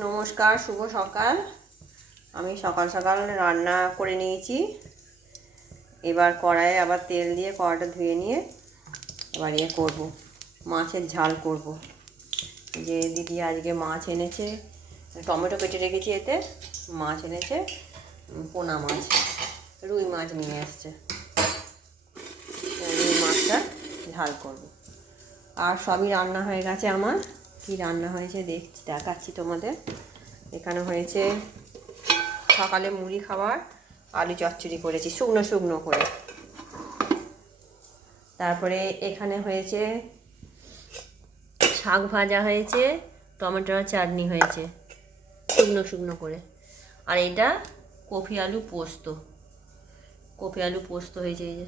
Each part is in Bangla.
নমস্কার, শুভ সকাল। আমি সকাল সকাল রান্না করে নিয়েছি। এবার কড়াইয়ে আবার তেল দিয়ে কড়াইটা ধুয়ে নিয়ে এবার করব, মাছের ঝাল করব। যে দিদি আজকে মাছ এনেছে, টমেটো কেটে রেখেছি, এতে মাছ এনেছে, পোনা মাছ, রুই মাছ নিয়ে এসছে। রুই মাছটা ঝাল করব। আর সবই রান্না হয়ে গেছে আমার। কি রান্না হয়েছে দেখাচ্ছি তোমাদের। এখানে হয়েছে সকালে মুড়ি খাবার, আলু চচ্চড়ি করেছি শুকনো শুকনো করে। তারপরে এখানে হয়েছে শাক ভাজা হয়েছে, টমেটোর চাটনি হয়েছে শুকনো শুকনো করে। আর এটা কপি আলু পোস্ত হয়েছে এই যে।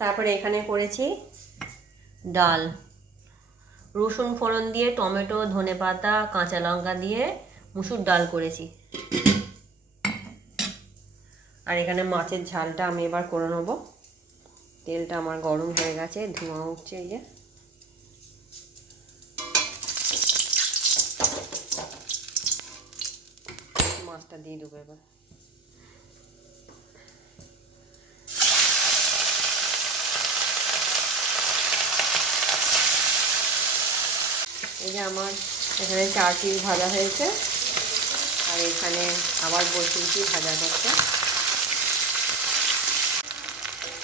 তারপরে এখানে করেছি ডাল, রসুন ফোড়ন দিয়ে, টমেটো, ধনেপাতা, কাঁচা লঙ্কা দিয়ে মুসুর ডাল করেছি। আর এখানে মাছের ঝালটা আমি এবার করে নেবো। তেলটা আমার গরম হয়ে গেছে, ধোঁয়া উঠছে এই যে। মাছটা দিয়ে দেবো এবার। এই যে আমার এখানে 4 পিস ভাজা হয়েছে, আর এখানে আবার বসিয়েছি ভাজা করতে।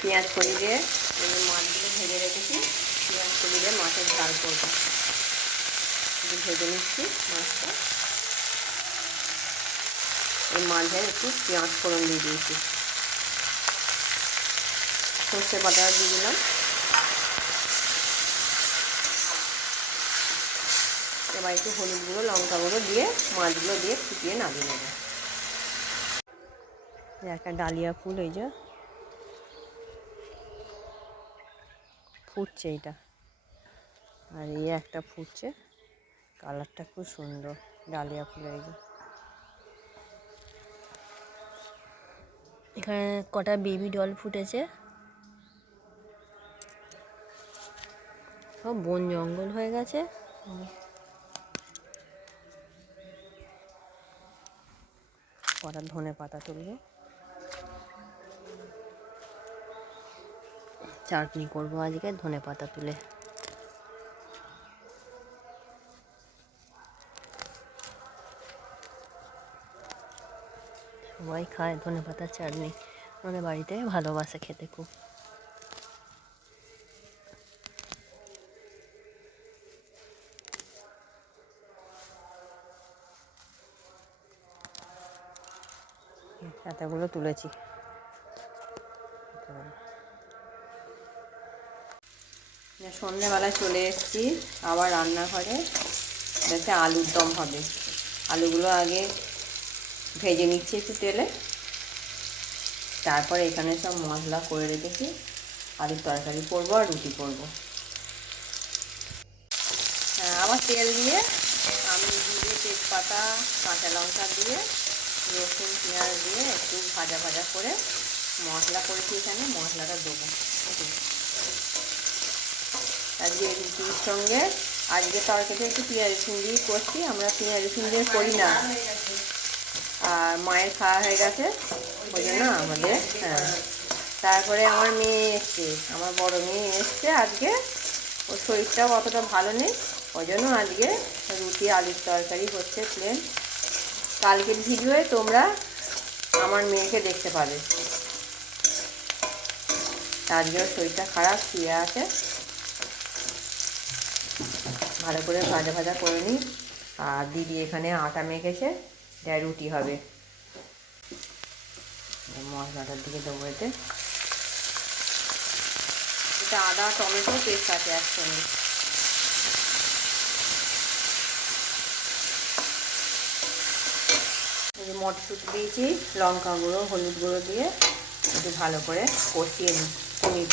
পেঁয়াজ কলি দিয়ে মাছগুলো ভেজে রেখেছি, পেঁয়াজ কলি দিয়ে মাছের ঝাল করবো। ভেজে নিচ্ছি মাছটা। এই মাঝে একটু পেঁয়াজ ফোড়ন দিয়ে দিয়েছি, সর্ষে বাটা দিয়ে দিলাম। এবার একটু হলুদ গুঁড়ো, লঙ্কা গুঁড়ো দিয়ে মাছগুলো দিয়ে ফুটিয়ে নামিয়ে নেব। একটা ডালিয়া ফুল এই যে ফুটছে এটা, আর এই একটা ফুটছে, কালারটা খুব সুন্দর ডালিয়া ফুল। এই যে এখানে কটা বেবি ডল ফুটেছে। সব বন জঙ্গল হয়ে গেছে। কটা ধনে পাতা তুলবো, চাটনি করবো আজকে ধনে পাতা তুলে। সবাই খায় ধনে পাতার চাটনি, আমাদের বাড়িতে ভালোবাসে খেতে খুব। এতগুলো তুলেছি। সন্ধ্যেবেলায় চলে এসেছি আবার রান্নাঘরে। যাতে আলুর দম হবে, আলুগুলো আগে ভেজে নিচ্ছি একটু তেলে। তারপরে এখানে সব মশলা করে রেখেছি, আলুর তরকারি করবো আর রুটি করবো। আবার তেল দিয়ে আমি জিরে, তেজপাতা, কাঁচা লঙ্কা দিয়ে, রসুন, পেঁয়াজ দিয়ে একটু ভাজা ভাজা করে মশলা করেছি। এখানে মশলাটা দেবো। আজকে রুটির সঙ্গে আজকে তরকারিটা একটু পেঁয়াজ রসুন দিয়ে করছি। আমরা পেঁয়াজ রসুন দিয়ে করি না, আর মায়ের খাওয়া হয়ে গেছে ওই জন্য আমাদের। তারপরে আমার মেয়ে এসছে, আমার বড় মেয়ে এসছে আজকে। ওর শরীরটাও অতটা ভালো নেই, ওই জন্য আজকে রুটি আলুর তরকারি হচ্ছে প্লেন। কালকের ভিডিওয়ে তোমরা আমার মেয়েকে দেখতে পাবে। আজকে ওর শরীরটা খারাপ, শুয়ে আছে। ভালো করে ভাজা ভাজা করে নিই। আর দিদি এখানে আটা মেখেছে, যা রুটি হবে। মশলাটার দিকে দেবো। এটা আদা টমেটো পেস্ট আছে একসঙ্গে। মটরশুঁটি দিয়েছি, লঙ্কা গুঁড়ো, হলুদ গুঁড়ো দিয়ে একটু ভালো করে কষিয়ে নিই। পনির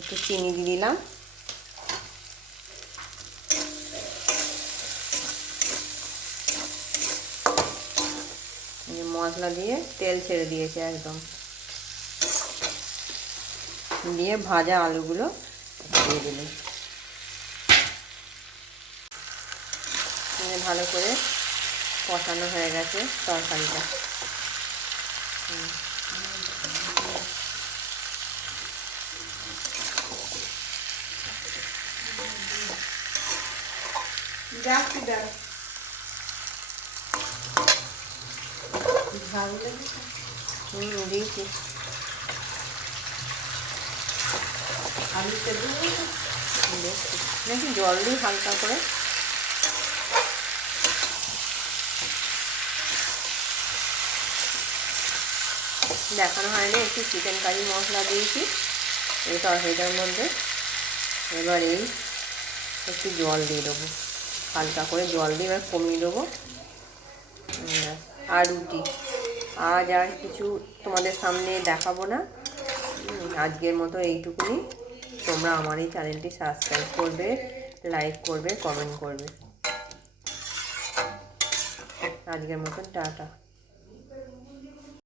একটু চিনি দিয়ে দিলাম। মশলা দিয়ে তেল ছেড়ে দিয়েছে একদম। দিয়ে ভাজা আলুগুলো দিয়ে দিলাম। ভালো করে কষানো হয়ে গেছে তরকারিটা। দিয়েছি নাকি জল দিই হালকা করে। দেখানো হয়নি, একটু চিকেন কারি মশলা দিয়েছি এই তরকারিটার মধ্যে। এবার এই একটু জল দিয়ে দেবো, হালকা করে জল দিয়ে এবার কমিয়ে দেবো। আর রুটি, আজ আর কিছু তোমাদের সামনে দেখাবো না। আজকের মতো এইটুকুনি। তোমরা আমার এই চ্যানেলটি সাবস্ক্রাইব করবে, লাইক করবে, কমেন্ট করবে। আজকের মতন টাটা।